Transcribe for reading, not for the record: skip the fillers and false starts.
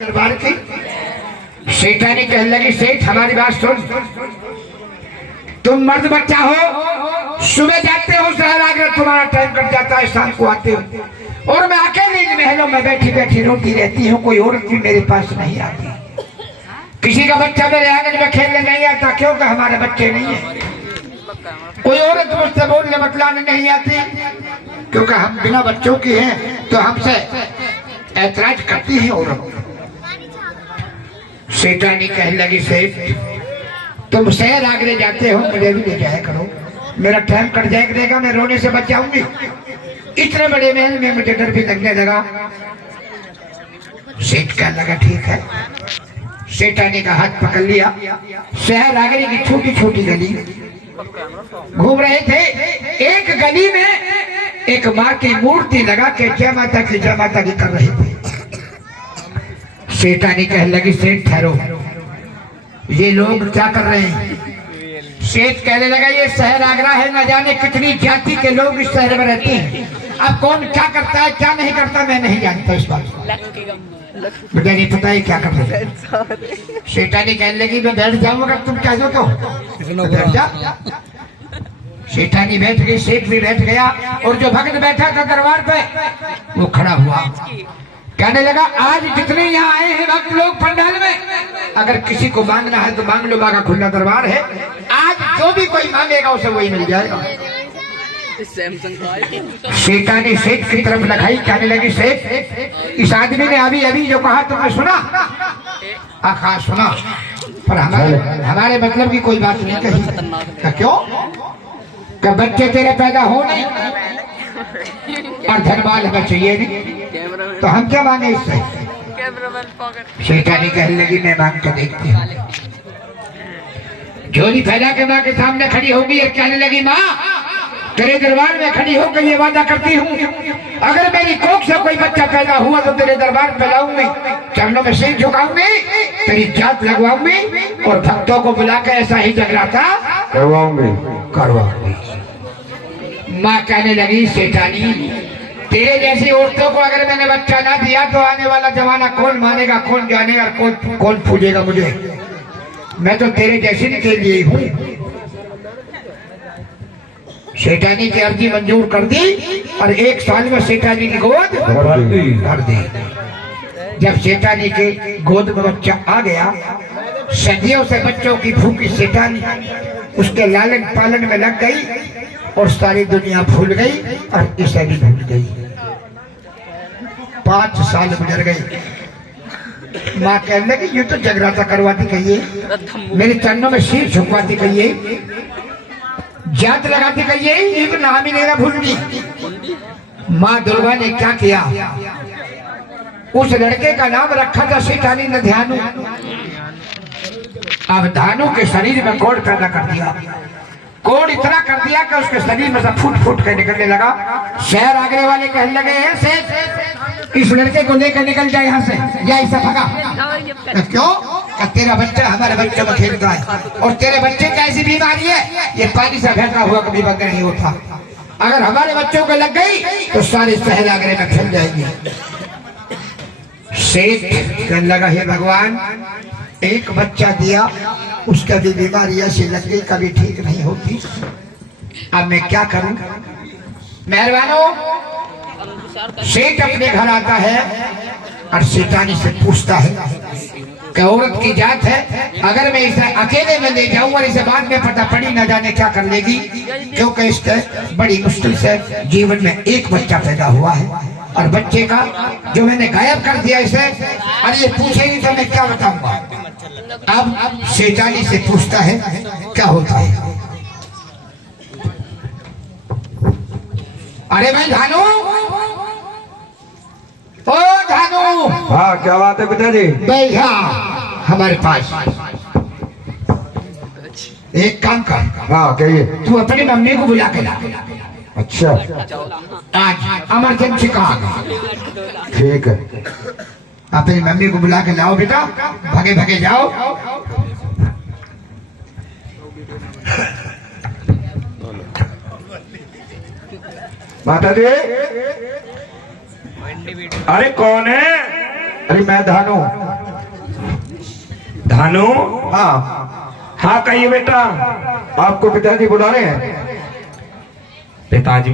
दरबार की सेठानी कहने लगी, सेठ हमारी बात सुन, तुम मर्द बच्चा हो, सुबह जाते हो शहर आगरा, तुम्हारा टाइम कट जाता है, शाम को आते हो, और मैं अकेले इन महलों में बैठी बैठी रोती रहती हूँ, कोई औरत भी मेरे पास नहीं आती, किसी का बच्चा मेरे आंगन में खेलने नहीं आता, क्योंकि हमारे बच्चे नहीं है, कोई औरत मुझसे बोलने बतलाने नहीं आती, क्योंकि हम बिना बच्चों की हैं, तो हमसे ऐतराज करती है औरत। सेठानी कहने लगी, सेठ तुम शहर आगरे जाते हो, मुझे भी ले जाया करो, मेरा टाइम कट जाएगा, मैं रोने से बच जाऊंगी, इतने बड़े महल में मुझे डर भी लगने लगा। सेठ कहने लगा, ठीक है। सेठानी का हाथ पकड़ लिया, शहर आगरे की छोटी छोटी गली घूम रहे थे, एक गली में एक माँ की मूर्ति लगा के जय माता की कर रही थी। सेठानी कहने लगी, सेठ ठहरो, ये लोग क्या कर रहे हैं? सेठ कहने लगा, ये शहर आगरा है, न जाने कितनी जाति के लोग इस शहर में रहते हैं, अब कौन क्या करता है क्या नहीं करता मैं नहीं जानता, इस बात को मुझे नहीं पता है क्या कर रहे हैं। सेठानी कहने लगी, मैं बैठ जाऊंगा, तुम क्या जो तो बैठ जा। सेठानी बैठ गई, सेठ भी बैठ गया, और जो भक्त बैठा था दरबार पे वो खड़ा हुआ, कहने लगा, आज जितने यहाँ आए हैं भक्त लोग पंडाल में, अगर किसी को मांगना है तो मांग लो, बागा खुला दरबार है, आज जो भी कोई मांगेगा उसे वही मिल जाएगा। सेठानी सेठ की तरफ लगाई, कहने लगी, सेठ इस आदमी ने अभी अभी जो कहा तुमने सुना? आखा सुना, पर हमारे मतलब की कोई बात नहीं कही। क्यों? कि बच्चे तेरे पैदा हो नहीं और धनवान हमें चाहिए नहीं, तो हम क्या मांगे इससे? सेठानी कहने लगी, मैं मांग के देखती हूँ। झोली फैला के माँ के सामने खड़ी होगी और कहने लगी, माँ तेरे दरबार में खड़ी होकर ये वादा करती हूँ, अगर मेरी कोख से कोई बच्चा पैदा हुआ तो तेरे दरबार पे लाऊंगी, चरणों में सिर झुकाऊंगी, तेरी जात लगवाऊंगी, और भक्तों को बुला कर ऐसा ही जगराता करवाऊंगी। माँ कहने लगी, सेठानी तेरे जैसी औरतों को अगर मैंने बच्चा ना दिया तो आने वाला जमाना कौन मानेगा, कौन जानेगा, कौन पूजेगा मुझे? मैं तो तेरे जैसी के लिए हूँ। सेठानी की अर्जी मंजूर कर दी और 1 साल में सेठानी की गोद भर दी। जब सेठानी के गोद में बच्चा आ गया, सदियों से बच्चों की भूखी सेठानी उसके लालन पालन में लग गई, और सारी दुनिया भूल गई और इसे भी भूल गई। 5 साल गुजर गए। माँ कहने लगी, ये तो जगराता करवाती कहिए, मेरे चरणों में सिर झुकवाती कहिए, जात लगाती कहिए, ये तो नाम ही नहीं भूल गई। माँ दुर्गा ने क्या किया, उस लड़के का नाम रखा था सेठानी ने ध्यानु। अब धानु के शरीर में कोड़ पैदा कर दिया, कोड़ इतना कर दिया कि उसके शरीर में से फूट फूट के निकलने लगा। शहर आगरे वाले कहने लगे, सेठ इस लड़के को लेकर निकल जाए यहाँ से, या इसे भगा। क्यों? तेरा बच्चा हमारे बच्चों में खेलता है, और तेरे बच्चे की ऐसी बीमारी है, ये पानी से बहता हुआ कभी बंद नहीं होता, अगर हमारे बच्चों को लग गई तो सारे शहर आगरे में फैल जाएंगे। सेठ कहने लगा, हे भगवान एक बच्चा दिया, उसका भी बीमारी ऐसी लग गई कभी ठीक नहीं होती, अब मैं क्या करूं? मेहरबानो, सेठ अपने घर आता है और सेठानी से पूछता है कि औरत की जात है, अगर मैं इसे अकेले में ले जाऊं और इसे बाद में पता पड़ी न जाने क्या कर लेगी, क्योंकि इसके बड़ी मुश्किल से जीवन में एक बच्चा पैदा हुआ है, और बच्चे का जो मैंने गायब कर दिया इसे, और ये पूछेगी तो मैं क्या बताऊंगा। अब सेठानी से पूछता है क्या होता है। अरे भाई धानु, ओ धानु। हाँ क्या बात है पिताजी? भैया हमारे पास एक काम कर। हाँ कहिए। तू अपनी मम्मी को बुला के ला। अच्छा आज इमरजेंसी कहाँ? ठीक है, अपनी मम्मी को बुला के लाओ बेटा, भागे भागे जाओ। माता जी, अरे कौन है? अरे मैं धानु। धानु? हाँ। हाँ कहिए बेटा। आपको पिताजी बुला रहे हैं। पिताजी